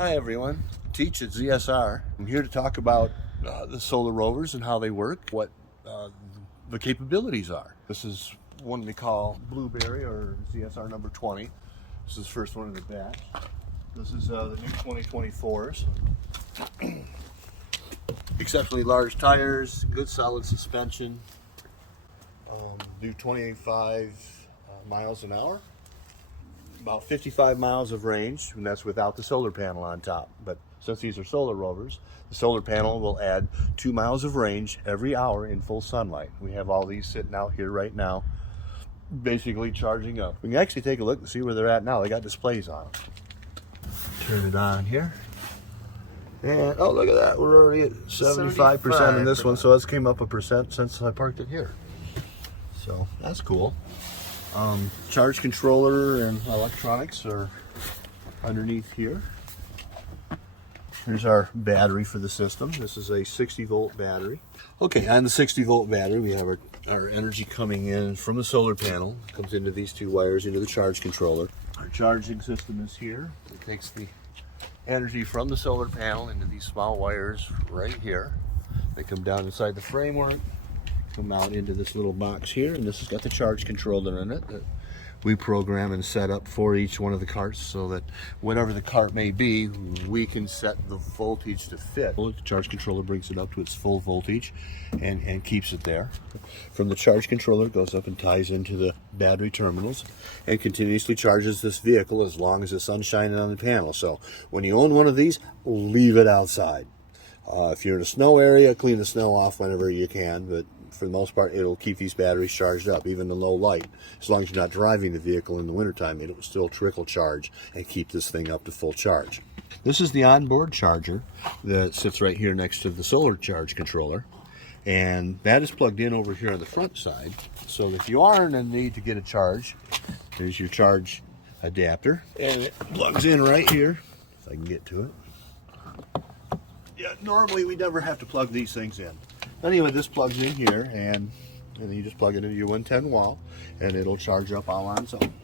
Hi everyone, Teach at ZSR. I'm here to talk about the solar rovers and how they work, what the capabilities are. This is one we call Blueberry or ZSR number 20. This is the first one in the batch. This is the new 2024s. Exceptionally large tires, good solid suspension, do 28.5 miles an hour. About 55 miles of range, and that's without the solar panel on top. But since these are solar rovers, the solar panel will add 2 miles of range every hour in full sunlight. We have all these sitting out here right now, basically charging up. We can actually take a look and see where they're at now. They got displays on them. Turn it on here. And oh, look at that. We're already at 75% in this one, so it's came up a percent since I parked it here. So that's cool. Charge controller and electronics are underneath here. Here's our battery for the system. This is a 60-volt battery. Okay, on the 60-volt battery, we have our energy coming in from the solar panel. It comes into these two wires into the charge controller. Our charging system is here. It takes the energy from the solar panel into these small wires right here. They come down inside the framework, come out into this little box here, and this has got the charge controller in it that we program and set up for each one of the carts, so that whatever the cart may be, we can set the voltage to fit. The charge controller brings it up to its full voltage and keeps it there. From the charge controller, it goes up and ties into the battery terminals and continuously charges this vehicle as long as the sun's shining on the panel. So when you own one of these, leave it outside. If you're in a snow area, clean the snow off whenever you can, but for the most part, it'll keep these batteries charged up, even in low light. As long as you're not driving the vehicle in the wintertime, it will still trickle charge and keep this thing up to full charge. This is the onboard charger that sits right here next to the solar charge controller. And that is plugged in over here on the front side. So if you are in a need to get a charge, there's your charge adapter. And it plugs in right here, if I can get to it. Yeah, normally we never have to plug these things in. Anyway, this plugs in here, and then you just plug it into your 110 wall, and it'll charge up all on its own.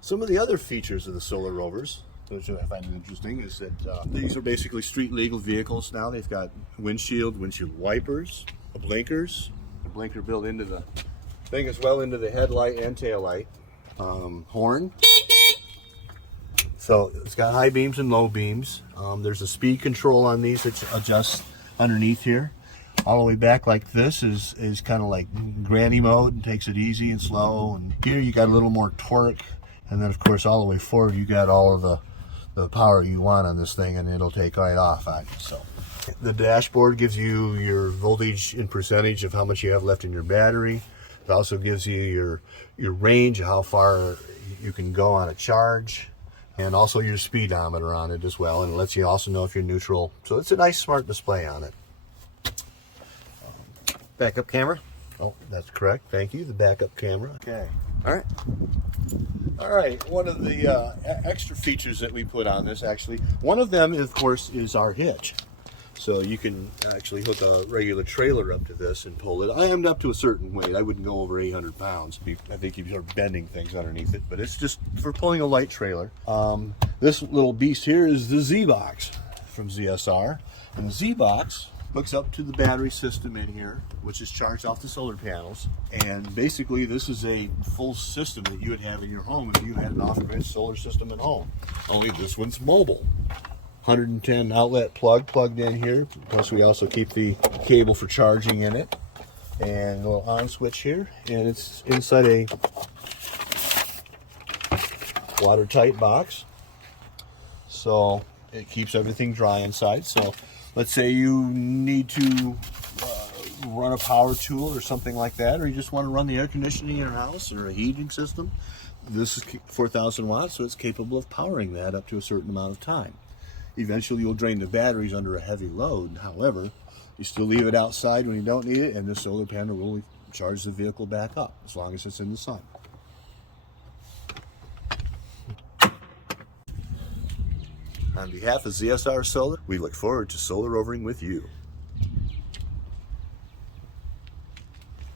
Some of the other features of the solar rovers, which I find interesting, is that these are basically street legal vehicles now. They've got windshield wipers, blinkers, a blinker built into the thing as well, into the headlight and tail light, horn. So it's got high beams and low beams. There's a speed control on these that adjusts underneath here. All the way back like this is kind of like granny mode and takes it easy and slow. And here you got a little more torque. And then of course all the way forward you got all of the power you want on this thing, and it'll take right off on you. So the dashboard gives you your voltage in percentage of how much you have left in your battery. It also gives you your range of how far you can go on a charge, and also your speedometer on it as well, and it lets you also know if you're neutral. So it's a nice smart display on it. Backup camera. Oh, that's correct. Thank you. The backup camera. Okay. All right. One of the extra features that we put on this, actually, one of them, of course, is our hitch. So you can actually hook a regular trailer up to this and pull it. I am up to a certain weight. I wouldn't go over 800 pounds. I think you'd start bending things underneath it, but it's just for pulling a light trailer. This little beast here is the Z-Box from ZSR. And the Z-Box hooks up to the battery system in here, which is charged off the solar panels. And basically this is a full system that you would have in your home if you had an off-grid solar system at home. Only this one's mobile. 110 outlet plugged in here, plus we also keep the cable for charging in it, and a little on switch here, and it's inside a watertight box, so it keeps everything dry inside. So let's say you need to run a power tool or something like that, or you just want to run the air conditioning in your house or a heating system. This is 4,000 watts, so it's capable of powering that up to a certain amount of time. Eventually you'll drain the batteries under a heavy load. However, you still leave it outside when you don't need it, and the solar panel will charge the vehicle back up as long as it's in the sun. On behalf of ZSR Solar, we look forward to solar rovering with you.